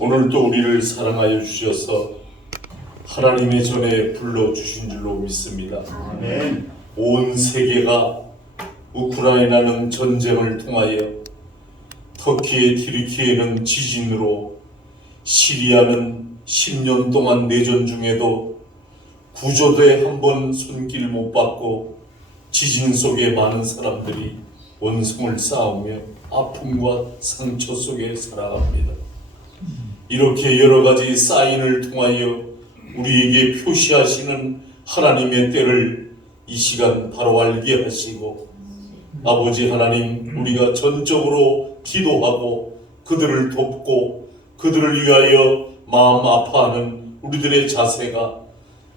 오늘도 우리를 사랑하여 주셔서 하나님의 전에 불러주신 줄로 믿습니다. 아멘. 온 세계가 우크라이나는 전쟁을 통하여, 터키의 튀르키예는 지진으로, 시리아는 10년 동안 내전 중에도 구조대 한 번 손길 못 받고 지진 속에 많은 사람들이 원성을 쌓으며 아픔과 상처 속에 살아갑니다. 이렇게 여러 가지 사인을 통하여 우리에게 표시하시는 하나님의 때를 이 시간 바로 알게 하시고, 아버지 하나님, 우리가 전적으로 기도하고 그들을 돕고 그들을 위하여 마음 아파하는 우리들의 자세가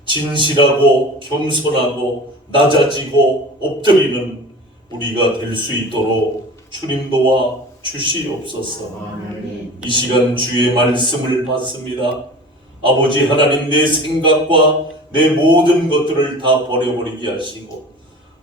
진실하고 겸손하고 낮아지고 엎드리는 우리가 될 수 있도록 주님 도와 주시옵소서. 아멘. 이 시간 주의 말씀을 받습니다. 아버지 하나님, 내 생각과 내 모든 것들을 다 버려버리게 하시고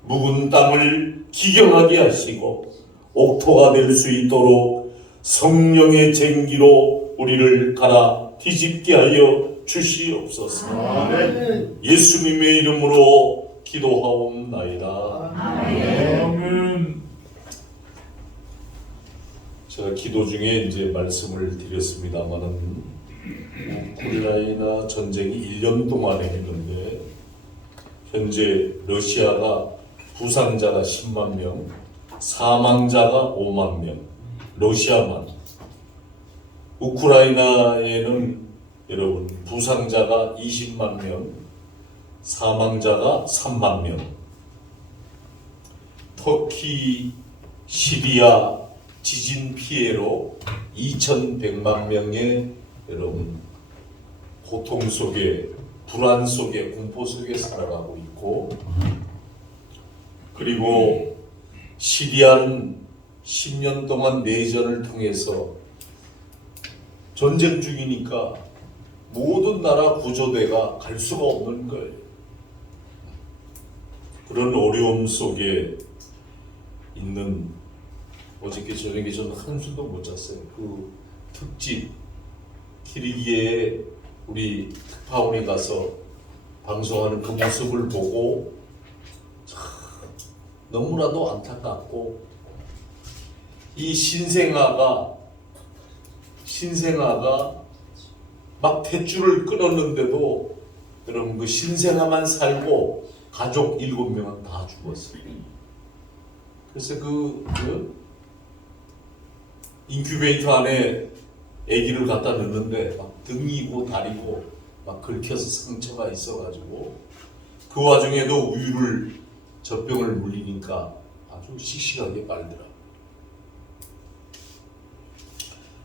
묵은 땅을 기경하게 하시고 옥토가 될 수 있도록 성령의 쟁기로 우리를 갈아 뒤집게 하여 주시옵소서. 아멘. 예수님의 이름으로 기도하옵나이다. 아멘. 제가 기도 중에 이제 말씀을 드렸습니다만은 우크라이나 전쟁이 1년 동안에 했는데 현재 러시아가 부상자가 10만 명, 사망자가 5만 명, 러시아만. 우크라이나에는 여러분 부상자가 20만 명, 사망자가 3만 명. 터키, 시리아 지진 피해로 2,100만 명의 여러분 고통 속에, 불안 속에, 공포 속에 살아가고 있고, 그리고 시리아는 10년 동안 내전을 통해서 전쟁 중이니까 모든 나라 구조대가 갈 수가 없는 거예요. 그런 어려움 속에 있는, 어저께 저녁에 저는 한숨도 못 잤어요. 그 특집 튀르키예에 우리 특파원이 가서 방송하는 그 모습을 보고 참 너무나도 안타깝고, 이 신생아가 막 탯줄을 끊었는데도 여러분 그 신생아만 살고 가족 7명은 다 죽었어요. 그래서 그 인큐베이터 안에 아기를 갖다 넣는데 막 등이고 다리고 막 긁혀서 상처가 있어가지고, 그 와중에도 우유를 젖병을 물리니까 아주 씩씩하게 빨더라.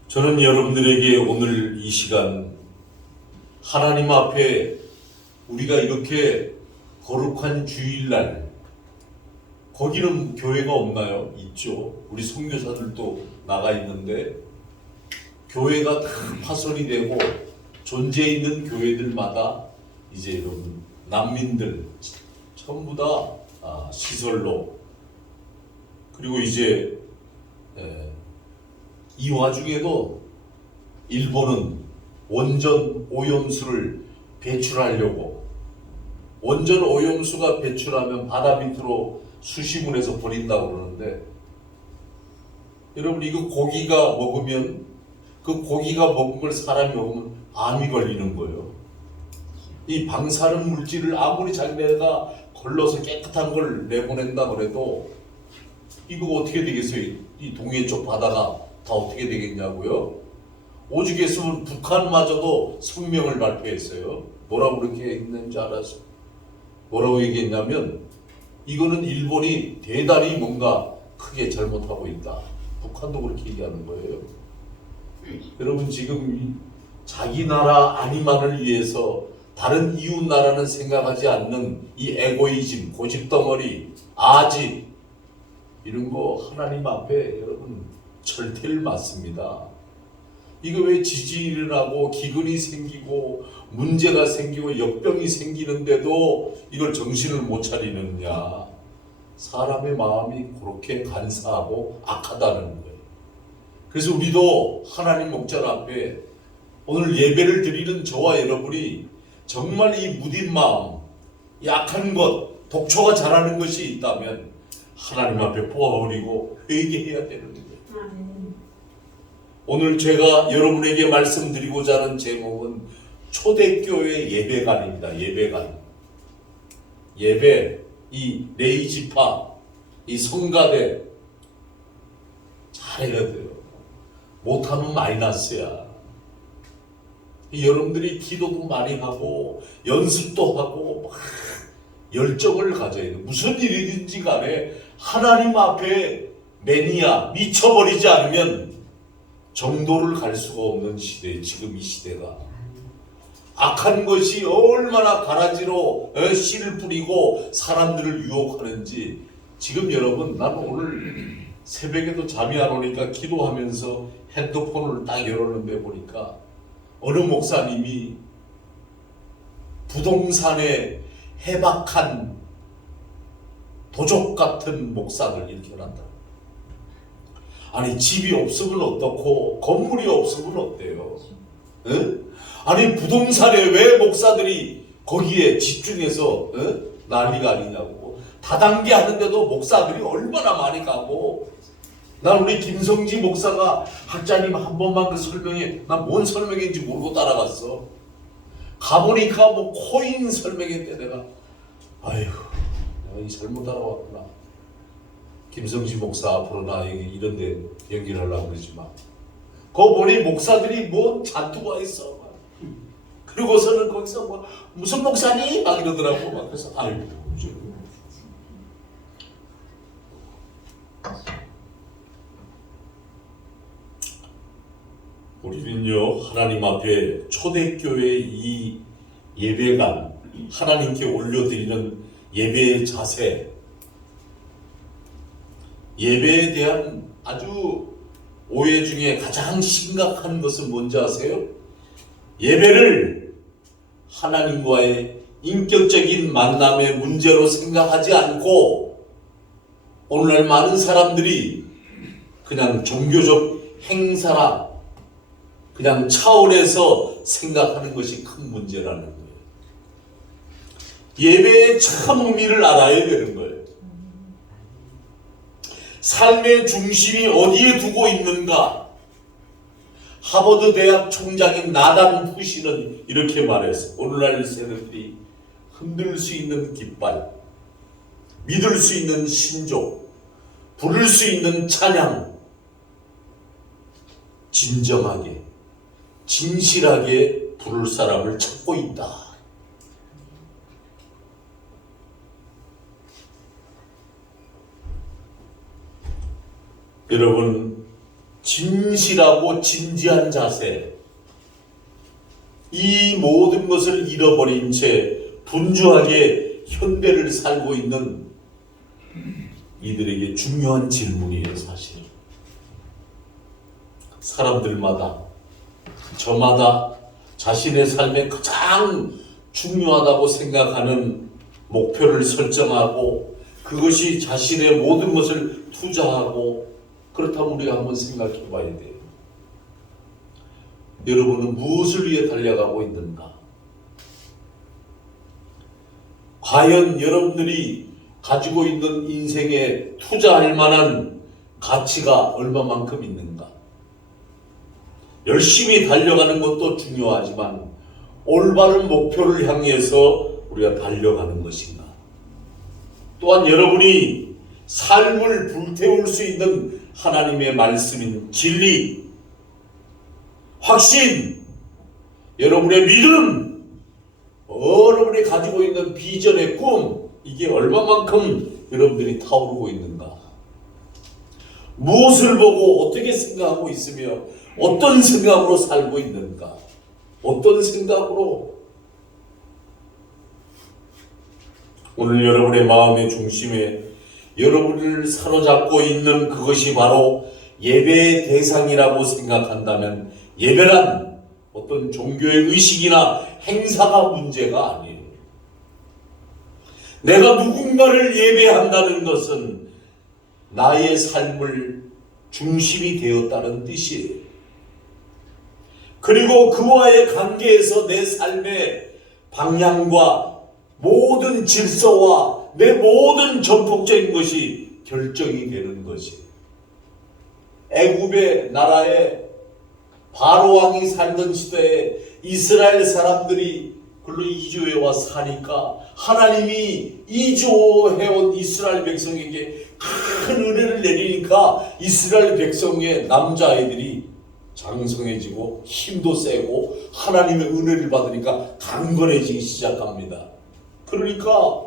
저는 여러분들에게 오늘 이 시간 하나님 앞에 우리가 이렇게 거룩한 주일날, 거기는 교회가 없나요? 있죠. 우리 선교사들도 나가 있는데 교회가 다 파손이 되고 존재 있는 교회들마다 이제 여러분 난민들 전부 다 시설로, 그리고 이제 이 와중에도 일본은 원전 오염수를 배출하려고, 원전 오염수가 배출하면 바다 밑으로 수시문에서 버린다고 그러는데, 여러분 이거 고기가 먹으면, 그 고기가 먹은 걸 사람이 먹으면 암이 걸리는 거예요. 이 방사능 물질을 아무리 자기네가 걸러서 깨끗한 걸 내보낸다 그래도 이거 어떻게 되겠어요? 이 동해 쪽 바다가 다 어떻게 되겠냐고요? 오죽했으면 북한마저도 성명을 발표했어요. 뭐라고 그렇게 했는지 알아서 뭐라고 얘기했냐면, 이거는 일본이 대단히 뭔가 크게 잘못하고 있다. 북한도 그렇게 얘기하는 거예요. 여러분 지금 자기 나라 안위만을 위해서 다른 이웃 나라는 생각하지 않는 이 에고이즘, 고집덩어리, 아집, 이런 거 하나님 앞에 여러분 절대를 맞습니다. 이거 왜 지진이 일어나고 기근이 생기고 문제가 생기고 역병이 생기는데도 이걸 정신을 못 차리느냐. 사람의 마음이 그렇게 간사하고 악하다는 거예요. 그래서 우리도 하나님 목전 앞에 오늘 예배를 드리는 저와 여러분이 정말 이 무딘 마음, 약한 것, 독초가 자라는 것이 있다면 하나님 앞에 뽑아버리고 회개해야 되는 거예요. 오늘 제가 여러분에게 말씀드리고자 하는 제목은 초대교회 예배관입니다. 예배관. 예배, 이 레이지파, 이 성가대 잘해야 돼요. 못하면 마이너스야. 여러분들이 기도도 많이 하고 연습도 하고 막 열정을 가져야 돼요. 무슨 일이든지 간에 하나님 앞에 매니아 미쳐버리지 않으면 정도를 갈 수가 없는 시대, 지금 이 시대가. 악한 것이 얼마나 가라지로 씨를 뿌리고 사람들을 유혹하는지. 지금 여러분, 난 오늘 새벽에도 잠이 안 오니까 기도하면서 핸드폰을 딱 열었는데 보니까 어느 목사님이 부동산에 해박한 도적 같은 목사들 이렇게 한다. 아니 집이 없으면 어떻고 건물이 없으면 어때요? 응? 아니 부동산에 왜 목사들이 거기에 집중해서 난리가 아니냐고. 다단계 하는데도 목사들이 얼마나 많이 가고. 난 우리 김성지 목사가 학자님 한 번만 그 설명해. 난 뭔 설명인지 모르고 따라갔어. 가보니까 뭐 코인 설명했대. 내가 아휴 내가 이 잘못 따라왔구나. 김성지 목사 앞으로 나 이런 데 연결하려고 그러지 마. 거기 보니 목사들이 뭐 잔투가 있어. 그리고서는 거기서 뭐 무슨 목사님? 막 이러더라고. 막 그래서 아이고 우리는요 하나님 앞에 초대교회 이 예배관 하나님께 올려드리는 예배의 자세, 예배에 대한 아주 오해 중에 가장 심각한 것은 뭔지 아세요? 예배를 하나님과의 인격적인 만남의 문제로 생각하지 않고 오늘날 많은 사람들이 그냥 종교적 행사라 그냥 차원에서 생각하는 것이 큰 문제라는 거예요. 예배의 참 의미를 알아야 되는 거예요. 삶의 중심이 어디에 두고 있는가? 하버드 대학 총장인 나단 푸시는 이렇게 말했어요. 오늘날 세대들이 흔들 수 있는 깃발, 믿을 수 있는 신조, 부를 수 있는 찬양, 진정하게, 진실하게 부를 사람을 찾고 있다. 여러분, 진실하고 진지한 자세, 이 모든 것을 잃어버린 채 분주하게 현대를 살고 있는 이들에게 중요한 질문이에요. 사실 사람들마다 저마다 자신의 삶에 가장 중요하다고 생각하는 목표를 설정하고 그것이 자신의 모든 것을 투자하고 그렇다면 우리가 한번 생각해 봐야 돼요. 여러분은 무엇을 위해 달려가고 있는가? 과연 여러분들이 가지고 있는 인생에 투자할 만한 가치가 얼마만큼 있는가? 열심히 달려가는 것도 중요하지만 올바른 목표를 향해서 우리가 달려가는 것인가? 또한 여러분이 삶을 불태울 수 있는 하나님의 말씀인 진리, 확신, 여러분의 믿음, 여러분이 가지고 있는 비전의 꿈, 이게 얼마만큼 여러분들이 타오르고 있는가? 무엇을 보고 어떻게 생각하고 있으며 어떤 생각으로 살고 있는가? 어떤 생각으로? 오늘 여러분의 마음의 중심에 여러분을 사로잡고 있는 그것이 바로 예배의 대상이라고 생각한다면 예배란 어떤 종교의 의식이나 행사가 문제가 아니에요. 내가 누군가를 예배한다는 것은 나의 삶을 중심이 되었다는 뜻이에요. 그 그리고 그와의 관계에서 내 삶의 방향과 모든 질서와 내 모든 전폭적인 것이 결정이 되는 것이 애굽의 나라에 바로 왕이 살던 시대에 이스라엘 사람들이 글로 이주해 와 사니까 하나님이 이주해온 이스라엘 백성에게 큰 은혜를 내리니까 이스라엘 백성의 남자아이들이 장성해지고 힘도 세고 하나님의 은혜를 받으니까 강건해지기 시작합니다. 그러니까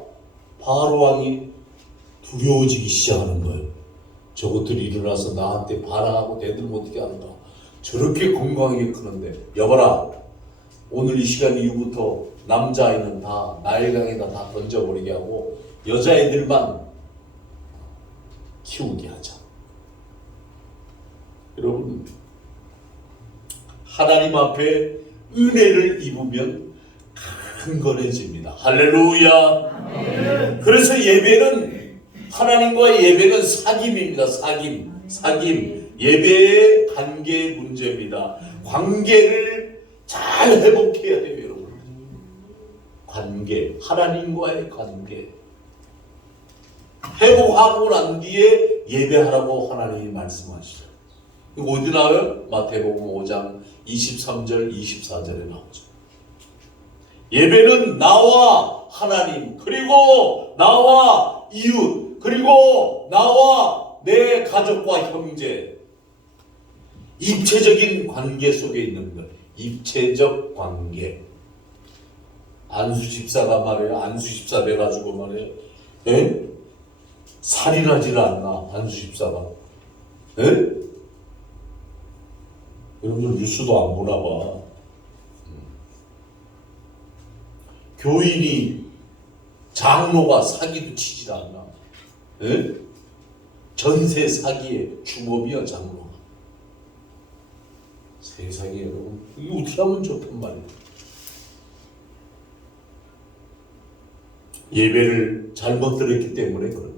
바로 왕이 두려워지기 시작하는 거예요. 저것들이 일어나서 나한테 반항하고 대들면 어떻게 하는가. 저렇게 건강하게 크는데 여봐라, 오늘 이 시간 이후부터 남자아이는 다 나일강에다 다 던져버리게 하고 여자애들만 키우게 하자. 여러분, 하나님 앞에 은혜를 입으면 강건해집니다. 할렐루야. 아멘. 그래서 예배는, 하나님과의 예배는 사귐입니다. 사귐. 예배의 관계 문제입니다. 관계를 잘 회복해야 돼요, 여러분. 관계, 하나님과의 관계. 회복하고 난 뒤에 예배하라고 하나님이 말씀하시죠. 이거 어디 나와요? 마태복음 5장 23절, 24절에 나오죠. 예배는 나와 하나님, 그리고 나와 이웃, 그리고 나와 내 가족과 형제, 입체적인 관계 속에 있는 것. 입체적 관계. 안수 집사가 말해요. 안수 집사 돼가지고 말해요. 에? 살인하지를 않나 안수 집사가. 에? 여러분들 뉴스도 안 보나 봐. 교인이, 장로가 사기도 치질 않나. 에? 전세 사기의 주범이야, 장로가. 세상에 여러분, 이거 어떻게 하면 좋단 말이에요. 예배를 잘못 들었기 때문에 그런 거예요.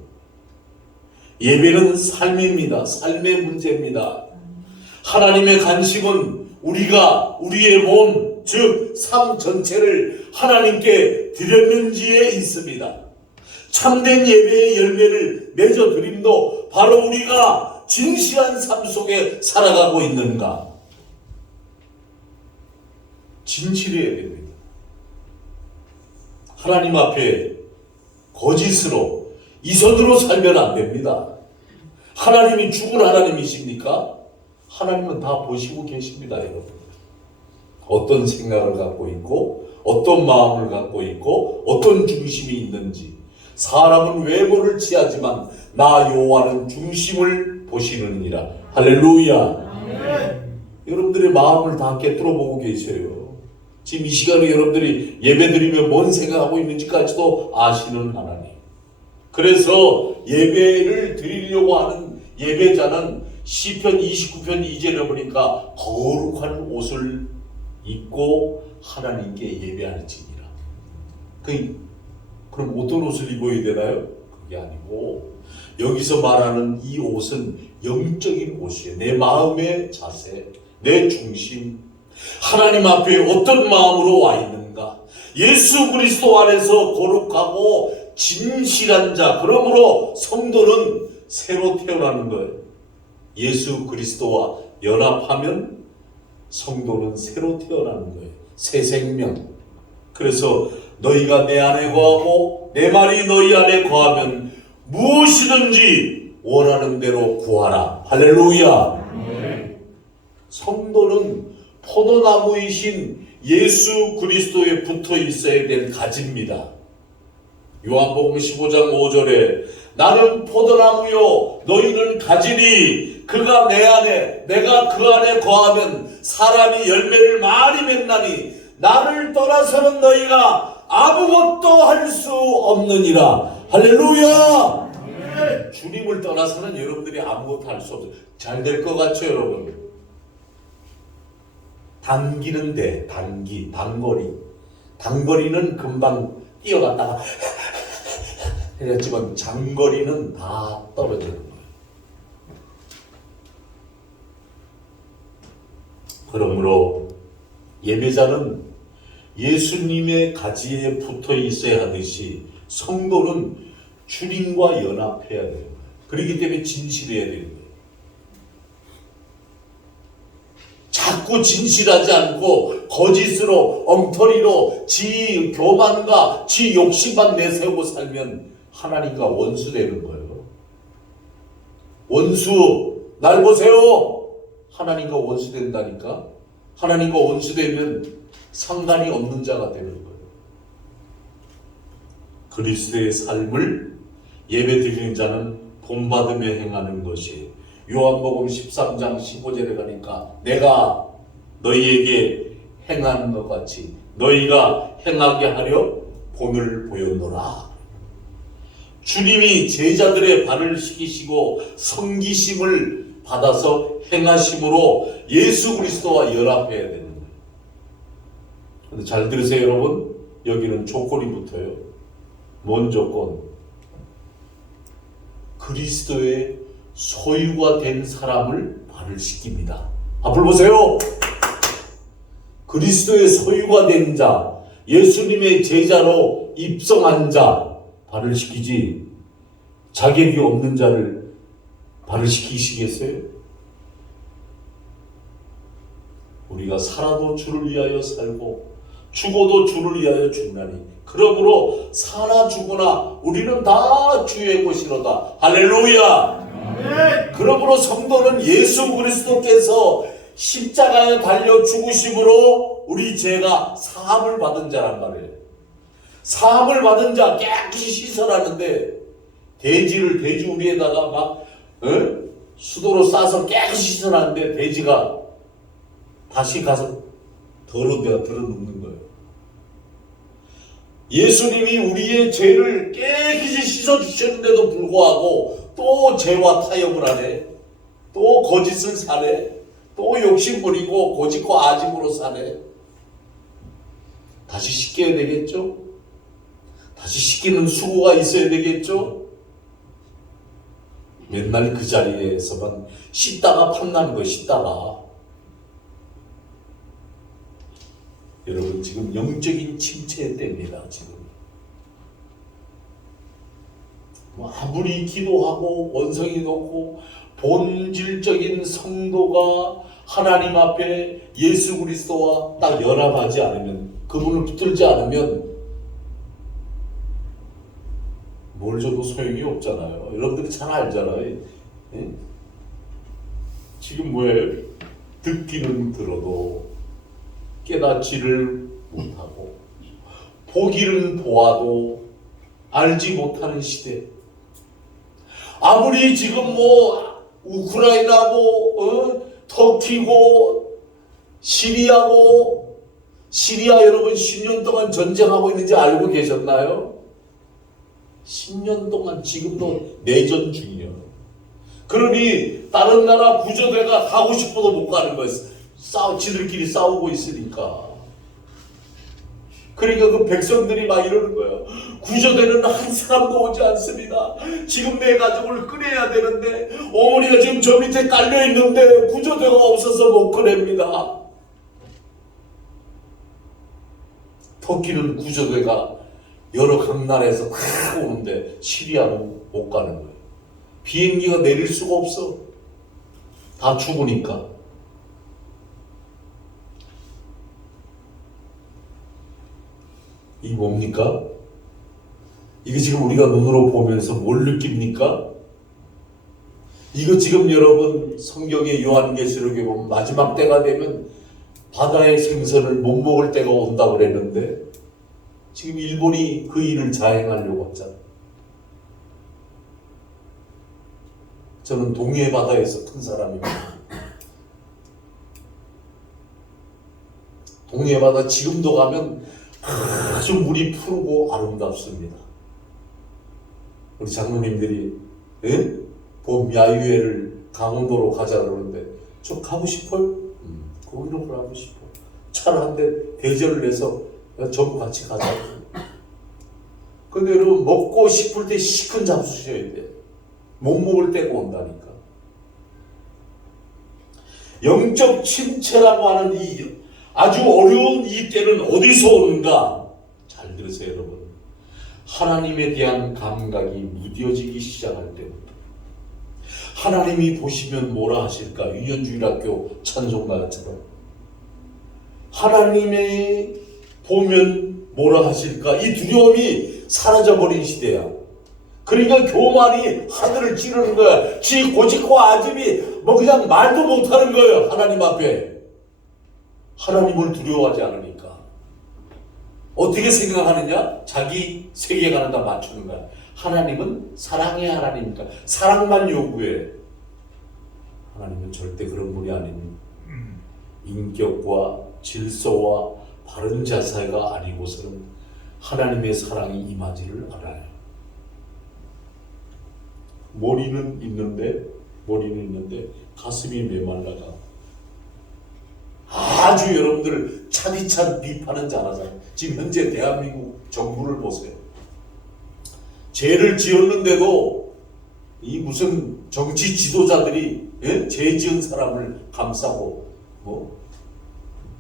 예배는 삶입니다. 삶의 문제입니다. 하나님의 관심은 우리가 우리의 몸, 즉 삶 전체를 하나님께 드렸는지에 있습니다. 참된 예배의 열매를 맺어 드림도 바로 우리가 진실한 삶 속에 살아가고 있는가. 진실해야 됩니다. 하나님 앞에 거짓으로, 이선으로 살면 안 됩니다. 하나님이 죽은 하나님이십니까? 하나님은 다 보시고 계십니다, 여러분. 어떤 생각을 갖고 있고, 어떤 마음을 갖고 있고, 어떤 중심이 있는지. 사람은 외모를 취하지만 나 여호와는 중심을 보시느니라. 할렐루야. 여러분들의 마음을 다 꿰뚫어 보고 계세요. 지금 이 시간에 여러분들이 예배드리면 뭔 생각하고 있는지까지도 아시는 하나님. 그래서 예배를 드리려고 하는 예배자는 시편 29편 2절에 보니까 거룩한 옷을 입고 하나님께 예배할지니라. 그럼 어떤 옷을 입어야 되나요? 그게 아니고 여기서 말하는 이 옷은 영적인 옷이에요. 내 마음의 자세, 내 중심, 하나님 앞에 어떤 마음으로 와 있는가. 예수 그리스도 안에서 거룩하고 진실한 자, 그러므로 성도는 새로 태어나는 거예요. 예수 그리스도와 연합하면 성도는 새로 태어나는 거예요. 새 생명. 그래서 너희가 내 안에 거하고 내 말이 너희 안에 거하면 무엇이든지 원하는 대로 구하라. 할렐루야. 성도는 포도나무이신 예수 그리스도에 붙어 있어야 될 가지입니다. 요한복음 15장 5절에 나는 포도나무요 너희는 가지니 그가 내 안에 내가 그 안에 거하면 사람이 열매를 많이 맺나니 나를 떠나서는 너희가 아무것도 할 수 없느니라. 할렐루야. 주님을 떠나서는 여러분들이 아무것도 할 수 없어요. 잘 될 것 같죠, 여러분? 단기는 돼. 단거리. 단거리는 금방 뛰어갔다가 했지만 장거리는 다 떨어지는 거예요. 그러므로 예배자는 예수님의 가지에 붙어 있어야 하듯이 성도는 주님과 연합해야 돼요. 그렇기 때문에 진실해야 되는 거예요. 자꾸 진실하지 않고 거짓으로 엉터리로 지 교만과 지 욕심만 내세우고 살면 하나님과 원수 되는 거예요. 원수, 날 보세요. 하나님과 원수 된다니까. 하나님과 원수 되면 상관이 없는 자가 되는 거예요. 그리스도의 삶을 예배드리는 자는 본받으며 행하는 것이 요한복음 13장 15절에 가니까 내가 너희에게 행하는 것 같이 너희가 행하게 하려 본을 보였노라. 주님이 제자들의 발을 씻기시고 성기심을 받아서 행하심으로 예수 그리스도와 연합해야 되는 거예요. 근데 잘 들으세요 여러분. 여기는 조건이 붙어요. 뭔 조건? 그리스도의 소유가 된 사람을 발을 씻깁니다. 앞을 보세요. 그리스도의 소유가 된 자, 예수님의 제자로 입성한 자 발을 씻기지 자격이 없는 자를 발을 씻기시겠어요? 우리가 살아도 주를 위하여 살고 죽어도 주를 위하여 죽나니 그러므로 사나 죽으나 우리는 다 주의 것이로다. 할렐루야. 그러므로 성도는 예수 그리스도께서 십자가에 달려 죽으심으로 우리 죄가 사함을 받은 자란 말이에요. 사함을 받은 자 깨끗이 씻어라는데 돼지를 돼지우리에다가 막 수도로 싸서 깨끗이 씻어놨는데 돼지가 다시 가서 더러운 데가 들어눕는 거예요. 예수님이 우리의 죄를 깨끗이 씻어주셨는데도 불구하고 또 죄와 타협을 하네. 또 거짓을 사네. 또 욕심 부리고 고집과 아집으로 사네. 다시 씻겨야 되겠죠? 다시 씻기는 수고가 있어야 되겠죠? 맨날 그 자리에서만 씻다가 탐나는 거예요. 씻다가. 여러분 지금 영적인 침체 때입니다. 지금 아무리 기도하고 원성이 높고 본질적인 성도가 하나님 앞에 예수 그리스도와 딱 연합하지 않으면 그분을 붙들지 않으면 뭘 줘도 소용이 없잖아요. 여러분들이 잘 알잖아요. 예? 지금 뭐예요? 듣기는 들어도 깨닫지를 못하고 보기는 보아도 알지 못하는 시대. 아무리 지금 뭐 우크라이나고 터키고 시리아 여러분 10년 동안 전쟁하고 있는지 알고 계셨나요? 10년 동안 지금도 내전 중이에요. 그러니 다른 나라 구조대가 가고 싶어도 못 가는 거예요. 지들끼리 싸우고 있으니까. 그러니까 그 백성들이 막 이러는 거예요. 구조대는 한 사람도 오지 않습니다. 지금 내 가족을 꺼내야 되는데 어머니가 지금 저 밑에 깔려 있는데 구조대가 없어서 못 꺼냅니다. 터키는 구조대가 여러 각 나라에서 다 오는데 시리아는 못 가는 거예요. 비행기가 내릴 수가 없어. 다 죽으니까. 이게 뭡니까? 이게 지금 우리가 눈으로 보면서 뭘 느낍니까? 이거 지금 여러분 성경의 요한계시록에 보면 마지막 때가 되면 바다의 생선을 못 먹을 때가 온다고 그랬는데 지금 일본이 그 일을 자행하려고 하잖아요. 저는 동해 바다에서 큰 사람입니다. 동해 바다 지금도 가면 아주 물이 푸르고 아름답습니다. 우리 장로님들이 봄 야유회를 강원도로 가자 그러는데 저 가고 싶어요? 거기로 가고 싶어. 차를 한 대 대절을 해서 전부 같이 가자. 근데 여러분 먹고 싶을 때 시큰 잡수셔야 돼. 못 먹을 때가 온다니까. 영적 침체라고 하는 이 아주 어려운 이 때는 어디서 오는가? 잘 들으세요, 여러분. 하나님에 대한 감각이 무뎌지기 시작할 때부터. 하나님이 보시면 뭐라 하실까? 유년주일학교 찬송가처럼 하나님이 보면 뭐라 하실까? 이 두려움이 사라져버린 시대야. 그러니까 교만이 하늘을 찌르는 거야. 지 고집과 아집이 뭐 그냥 말도 못하는 거예요. 하나님 앞에. 하나님을 두려워하지 않으니까. 어떻게 생각하느냐? 자기 세계관에다 맞추는 거야. 하나님은 사랑의 하나님이니까 사랑만 요구해. 하나님은 절대 그런 분이 아닙니다. 인격과 질서와 바른 자세가 아니고서는 하나님의 사랑이 임하지를 않아요. 머리는 있는데 가슴이 메말라가. 아주 여러분들 차디찬 비판은 잘하잖아요. 지금 현재 대한민국 정부를 보세요. 죄를 지었는데도 이 무슨 정치 지도자들이 죄 지은 사람을 감싸고 뭐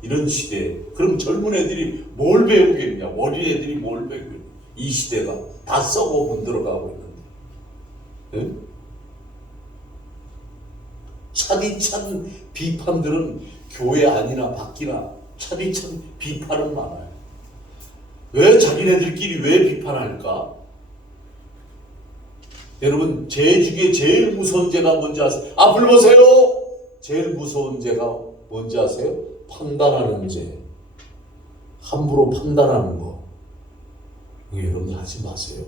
이런 시대. 그럼 젊은 애들이 뭘 배우겠냐? 어린 애들이 뭘 배우겠냐? 이 시대가 다 썩어 문들어가고 있는데. 차디찬 비판들은 교회 안이나 밖이나 차디찬 비판은 많아요. 왜 자기네들끼리 왜 비판할까? 여러분, 죄 중에 제일 무서운 죄가 뭔지 아세요? 앞을 보세요. 제일 무서운 죄가 뭔지 아세요? 판단하는 죄. 함부로 판단하는 거. 여러분 하지 마세요.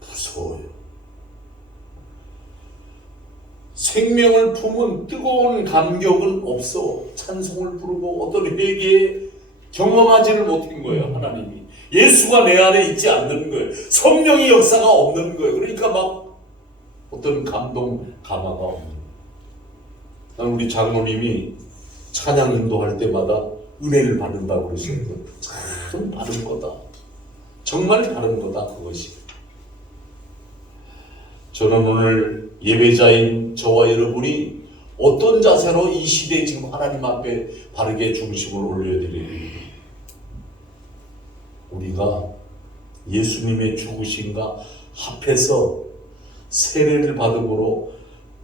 무서워요. 생명을 품은 뜨거운 감격은 없어. 찬송을 부르고 어떤 회개에 경험하지를 못한 거예요. 하나님이. 예수가 내 안에 있지 않는 거예요. 성령의 역사가 없는 거예요. 그러니까 막 어떤 감동 감화가 없는 거예요. 난 우리 장로님이 찬양 인도할 때마다 은혜를 받는다고 그러시거든요. 참 바른 거다. 정말 바른 거다 그것이. 저는 오늘 예배자인 저와 여러분이 어떤 자세로 이 시대에 지금 하나님 앞에 바르게 중심을 올려드립니다. 우리가 예수님의 죽으심과 합해서 세례를 받음으로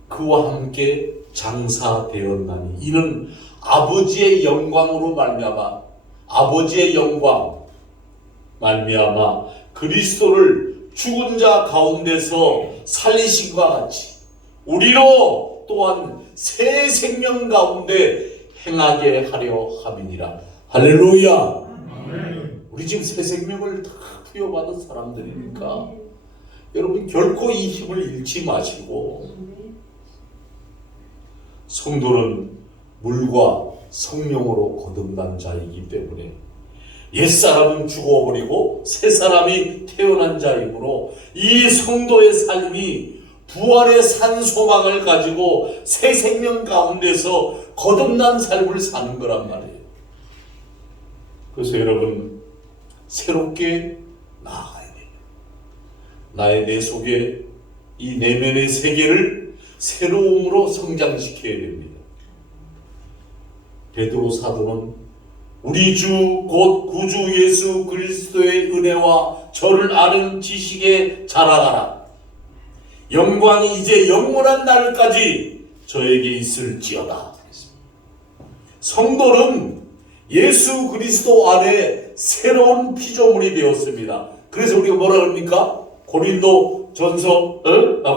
그와 함께 장사되었나니 이는 아버지의 영광으로 말미암아 아버지의 영광 말미암아 그리스도를 죽은 자 가운데서 살리신과 같이 우리로 또한 새 생명 가운데 행하게 하려 함이니라. 할렐루야. 우리 지금 새 생명을 다 부여받은 사람들이니까 여러분 결코 이 힘을 잃지 마시고, 성도는 물과 성령으로 거듭난 자이기 때문에 옛사람은 죽어버리고 새사람이 태어난 자이므로 이 성도의 삶이 부활의 산 소망을 가지고 새 생명 가운데서 거듭난 삶을 사는 거란 말이에요. 그래서 여러분 새롭게 나아가야 돼요. 나의 내 속에 이 내면의 세계를 새로움으로 성장시켜야 됩니다. 베드로 사도는 우리 주 곧 구주 예수 그리스도의 은혜와 저를 아는 지식에 자라가라. 영광이 이제 영원한 날까지 저에게 있을지어다. 성도는 예수 그리스도 안에 새로운 피조물이 되었습니다. 그래서 우리가 뭐라 그럽니까? 고린도전서,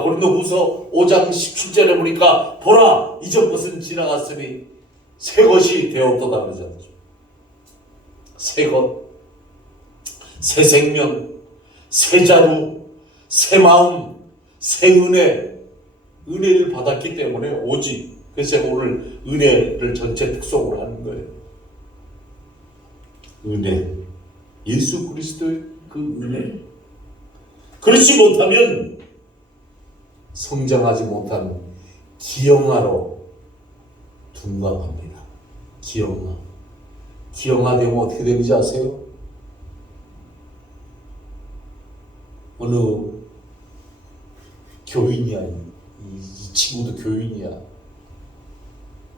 고린도후서 5장 17절에 보니까 보라 이전 것은 지나갔으니 새 것이 되었도다 그러잖아요. 새 것, 새 생명, 새 자루, 새 마음, 새 은혜를 받았기 때문에 오직, 그래서 제가 오늘 은혜를 전체 특성으로 하는 거예요. 은혜, 예수 그리스도의 그 은혜. 그렇지 못하면 성장하지 못한 기형아로 둔갑합니다. 기형아되면 어떻게 되는지 아세요? 어느 교인이야. 이 친구도 교인이야.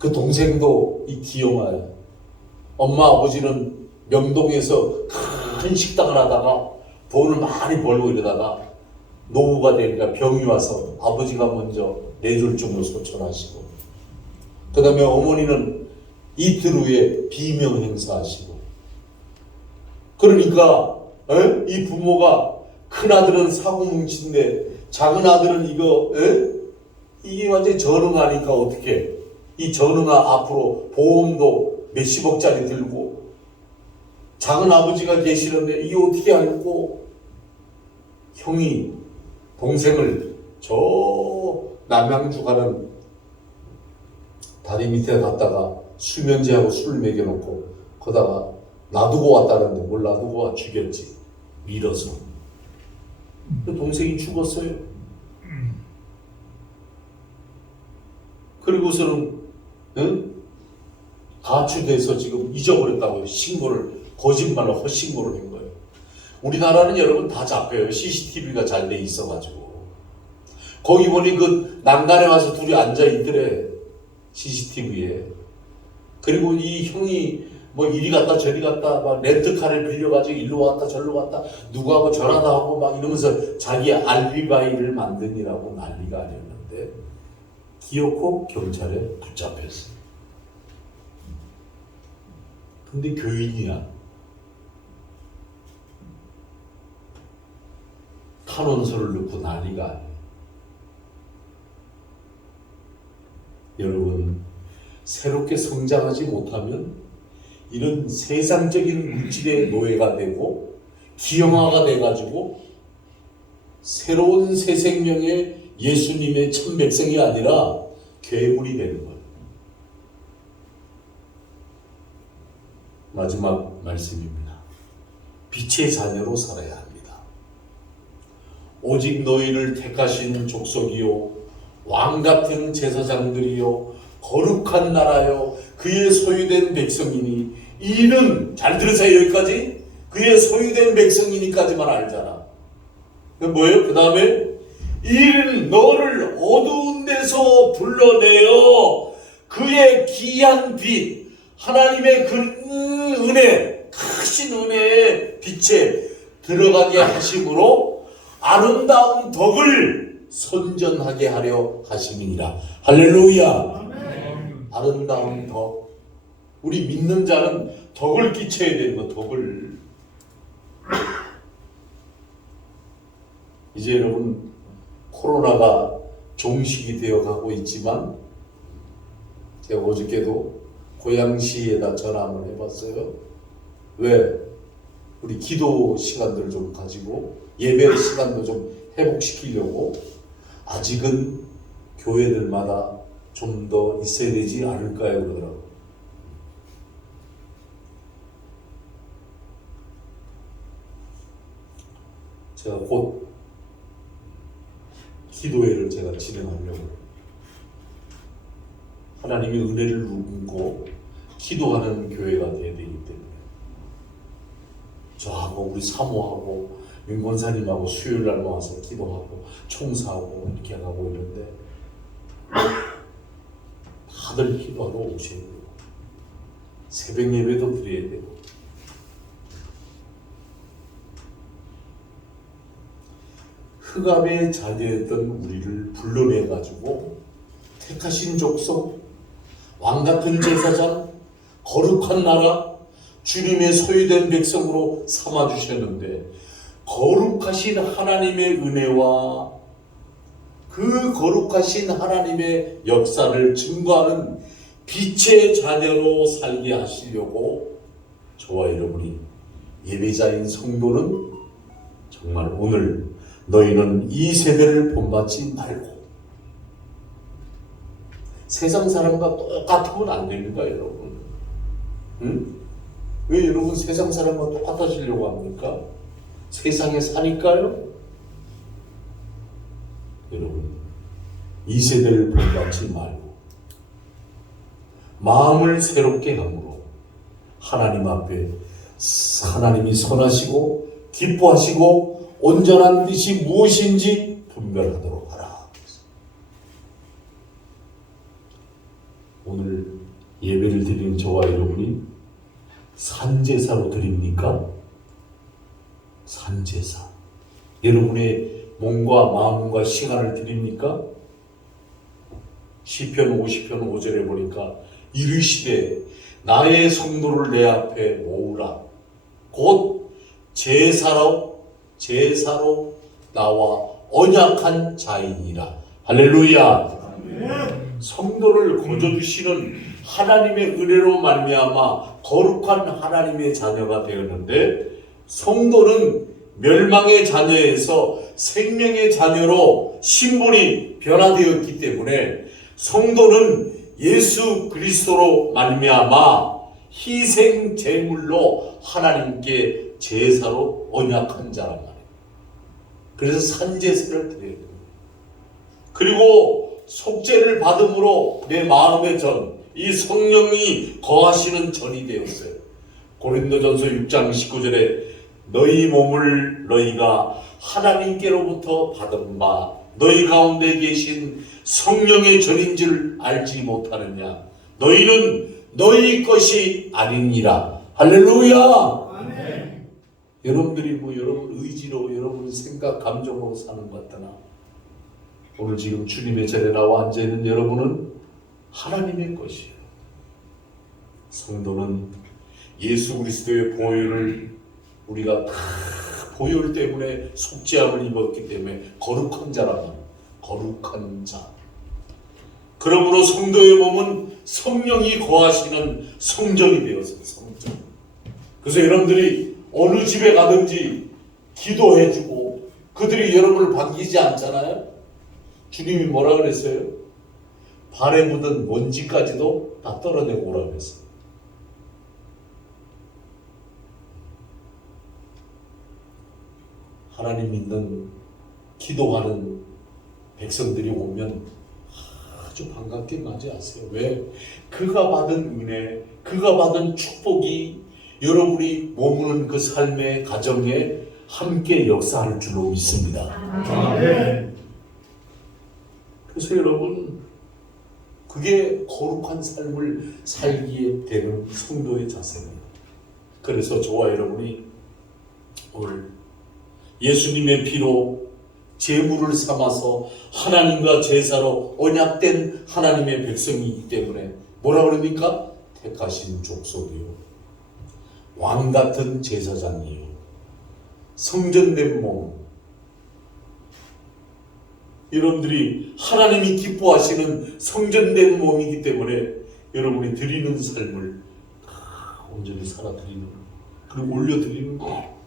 그 동생도 이 기영아야. 엄마 아버지는 명동에서 큰 식당을 하다가 돈을 많이 벌고 이러다가 노후가 되니까 병이 와서 아버지가 먼저 뇌졸중으로 소천하시고, 그 다음에 어머니는 이틀 후에 비명 행사하시고. 그러니까 이 부모가 큰 아들은 사고뭉치인데 작은 아들은 이게 완전히 전응하니까 어떻게, 이 전응아 앞으로 보험도 몇십억짜리 들고 작은 아버지가 계시는데 이게 어떻게 알고, 형이 동생을 저 남양주 가는 다리 밑에 갔다가 수면제하고 술 먹여놓고 거다가 놔두고 왔다는데 뭘 놔두고 와, 죽였지. 밀어서. 그 동생이 죽었어요. 그리고서는 가출돼서 지금 잊어버렸다고 거짓말로 헛신고를 한 거예요. 우리나라는 여러분 다 잡혀요. CCTV가 잘 돼 있어가지고. 거기 보니 그 난간에 와서 둘이 앉아 있더래, CCTV에. 그리고 이 형이 뭐 이리 갔다 저리 갔다 막 렌트카를 빌려가지고 일로 왔다 절로 갔다 누구하고 전화도 하고 막 이러면서 자기 알리바이를 만드니라고 난리가 아니었는데 기어코 경찰에 붙잡혔어. 근데 교인이야. 탄원서를 넣고 난리가 아니야. 여러분, 새롭게 성장하지 못하면 이런 세상적인 물질의 노예가 되고 기형아가 돼가지고 새로운 새 생명의 예수님의 참 백성이 아니라 괴물이 되는 거예요. 마지막 말씀입니다. 빛의 자녀로 살아야 합니다. 오직 너희를 택하신 족속이요 왕같은 제사장들이요 거룩한 나라요 그의 소유된 백성이니, 이는 잘 들으세요. 여기까지 그의 소유된 백성이니까지만 알잖아. 그 뭐예요? 그 다음에 이는 너를 어두운 데서 불러내어 그의 귀한 빛, 하나님의 그 은혜, 크신 은혜의 빛에 들어가게 하심으로 아름다운 덕을 선전하게 하려 하심이니라. 할렐루야. 아름다운 덕. 우리 믿는 자는 덕을 끼쳐야 되는 거, 덕을. 이제 여러분, 코로나가 종식이 되어 가고 있지만 제가 어저께도 고양시에다 전화 한번 해봤어요. 왜? 우리 기도 시간들을 좀 가지고 예배 시간도 좀 회복시키려고. 아직은 교회들마다 좀 더 있어야 되지 않을까요? 그러더라고요. 제가 곧 기도회를 제가 진행하려고. 하나님의 은혜를 누리고 기도하는 교회가 되어야 되기 때문에 저하고 우리 사모하고 윤권사님하고 수요일날 모아서 기도하고 총사하고 이렇게 하고 있는데 다들 기도하러 오셔야 돼요. 새벽 예배도 드려야 되고. 흑암의 자녀였던 우리를 불러내가지고 택하신 족속, 왕같은 제사장, 거룩한 나라, 주님의 소유된 백성으로 삼아주셨는데, 거룩하신 하나님의 은혜와 그 거룩하신 하나님의 역사를 증거하는 빛의 자녀로 살게 하시려고 저와 여러분이 예배자인 성도는 정말 오늘 너희는 이 세대를 본받지 말고 세상 사람과 똑같으면 안 됩니다, 여러분. 응? 왜 여러분 세상 사람과 똑같아지려고 합니까? 세상에 사니까요? 여러분, 이 세대를 본받지 말고 마음을 새롭게 함으로 하나님 앞에 하나님이 선하시고 기뻐하시고 온전한 뜻이 무엇인지 분별하도록 하라. 오늘 예배를 드리는 저와 여러분이 산제사로 드립니까? 산제사. 여러분의 몸과 마음과 시간을 드립니까? 시편 50편 5절에 보니까 이르시되 나의 성도를 내 앞에 모으라. 곧 제사로 나와 언약한 자이니라. 할렐루야. 성도를 거저주시는 하나님의 은혜로 말미암아 거룩한 하나님의 자녀가 되었는데, 성도는 멸망의 자녀에서 생명의 자녀로 신분이 변화되었기 때문에 성도는 예수 그리스도로 말미암아 희생 제물로 하나님께 제사로 언약한 자란 말이에요. 그래서 산제사를 드려야 됩니다. 그리고 속죄를 받음으로 내 마음의 전, 이 성령이 거하시는 전이 되었어요. 고린도전서 6장 19절에 너희 몸을 너희가 하나님께로부터 받은 바 너희 가운데 계신 성령의 전인 줄 알지 못하느냐. 너희는 너희 것이 아니니라. 할렐루야. 아멘. 여러분들이 여러분 의지로 여러분 생각 감정으로 사는 것 같으나 오늘 지금 주님의 자리에 나와 앉아있는 여러분은 하나님의 것이에요. 성도는 예수 그리스도의 보혈을 우리가 다 보혈 때문에 속죄함을 입었기 때문에 거룩한 자라면 거룩한 자. 그러므로 성도의 몸은 성령이 거하시는 성전이 되어서 성전. 그래서 여러분들이 어느 집에 가든지 기도해주고 그들이 여러분을 반기지 않잖아요. 주님이 뭐라 그랬어요? 발에 묻은 먼지까지도 다 떨어내고 오라 그랬어요. 하나님 믿는 기도하는 백성들이 오면 아주 반갑게 맞이하세요. 왜? 그가 받은 은혜, 그가 받은 축복이 여러분이 머무는 그 삶의 가정에 함께 역사할 줄로 믿습니다. 아멘. 그래서 여러분, 그게 거룩한 삶을 살기에 되는 성도의 자세입니다. 그래서 저와 여러분이 오늘 예수님의 피로 제물을 삼아서 하나님과 제사로 언약된 하나님의 백성이기 때문에 뭐라 그럽니까? 택하신 족속이요, 왕같은 제사장이요, 성전된 몸. 여러분들이 하나님이 기뻐하시는 성전된 몸이기 때문에 여러분이 드리는 삶을 온전히 살아드리는, 그리고 올려드리는 거예요.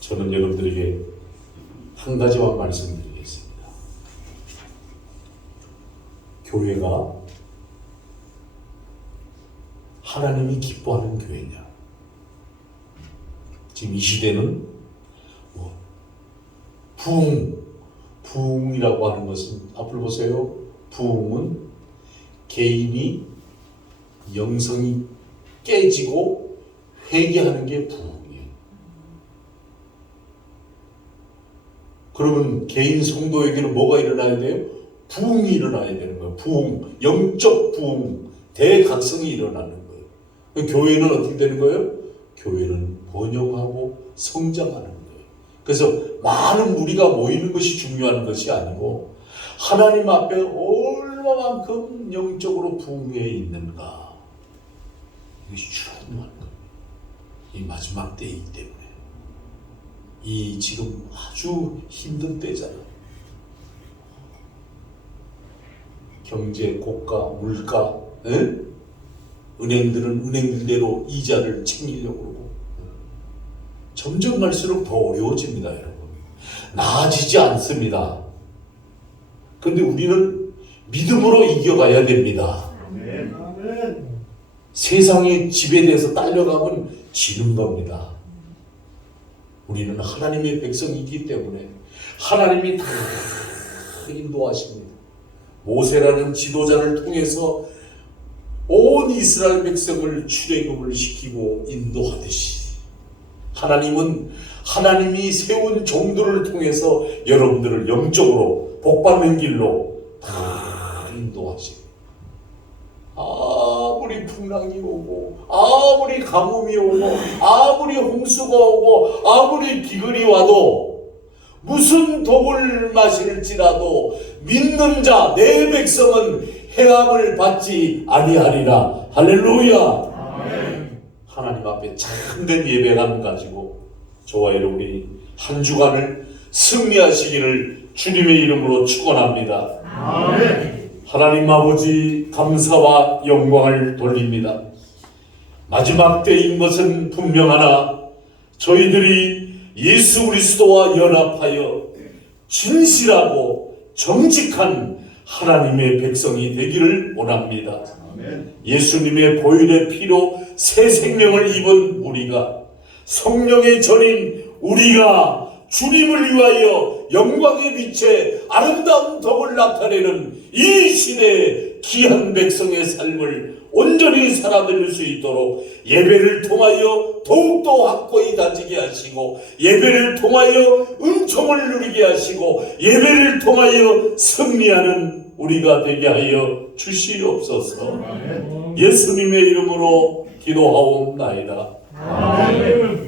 저는 여러분들에게 한 가지만 말씀드리겠습니다. 교회가 하나님이 기뻐하는 교회냐? 지금 이 시대는 부흥이라고 하는 것은, 앞을 보세요. 부흥은 개인이 영성이 깨지고 회개하는 게 부흥이에요. 그러면 개인 성도에게는 뭐가 일어나야 돼요? 부흥이 일어나야 되는 거예요. 부흥, 영적 부흥, 대각성이 일어나는 거예요. 교회는 어떻게 되는 거예요? 교회는 번영하고 성장하는 거예요. 그래서 많은 무리가 모이는 것이 중요한 것이 아니고 하나님 앞에 얼마만큼 영적으로 부흥해 있는가, 이것이 중요한 거예요. 이 마지막 때이기 때문에. 이 지금 아주 힘든 때잖아요. 경제, 고가, 물가, 은행들은 은행들대로 이자를 챙기려고 그러고 점점 갈수록 더 어려워집니다, 여러분. 나아지지 않습니다. 그런데 우리는 믿음으로 이겨가야 됩니다. 아멘. 세상의 지배돼서 딸려가면 지는 겁니다. 우리는 하나님의 백성이기 때문에 하나님이 다 인도하십니다. 모세라는 지도자를 통해서 온 이스라엘 백성을 출애굽을 시키고 인도하듯이 하나님은 하나님이 세운 종들을 통해서 여러분들을 영적으로 복받는 길로 다 인도하시고, 아무리 풍랑이 오고 아무리 가뭄이 오고 아무리 홍수가 오고 아무리 비글이 와도 무슨 독을 마실지라도 믿는 자 내 백성은 해함을 받지 아니하리라. 할렐루야. 아멘. 하나님 앞에 참된 예배감 가지고 저와 여러분이 한 주간을 승리하시기를 주님의 이름으로 축원합니다. 아멘. 하나님 아버지 감사와 영광을 돌립니다. 마지막 때인 것은 분명하나 저희들이 예수 그리스도와 연합하여 진실하고 정직한 하나님의 백성이 되기를 원합니다. 아멘. 예수님의 보혈의 피로 새 생명을 입은 우리가, 성령의 전인 우리가 주님을 위하여 영광의 빛에 아름다운 덕을 나타내는 이 시대의 귀한 백성의 삶을 온전히 살아드릴 수 있도록 예배를 통하여 더욱더 확고히 다지게 하시고, 예배를 통하여 은총을 누리게 하시고, 예배를 통하여 승리하는 우리가 되게 하여 주시옵소서. 아멘. 예수님의 이름으로 기도하옵나이다. 아멘.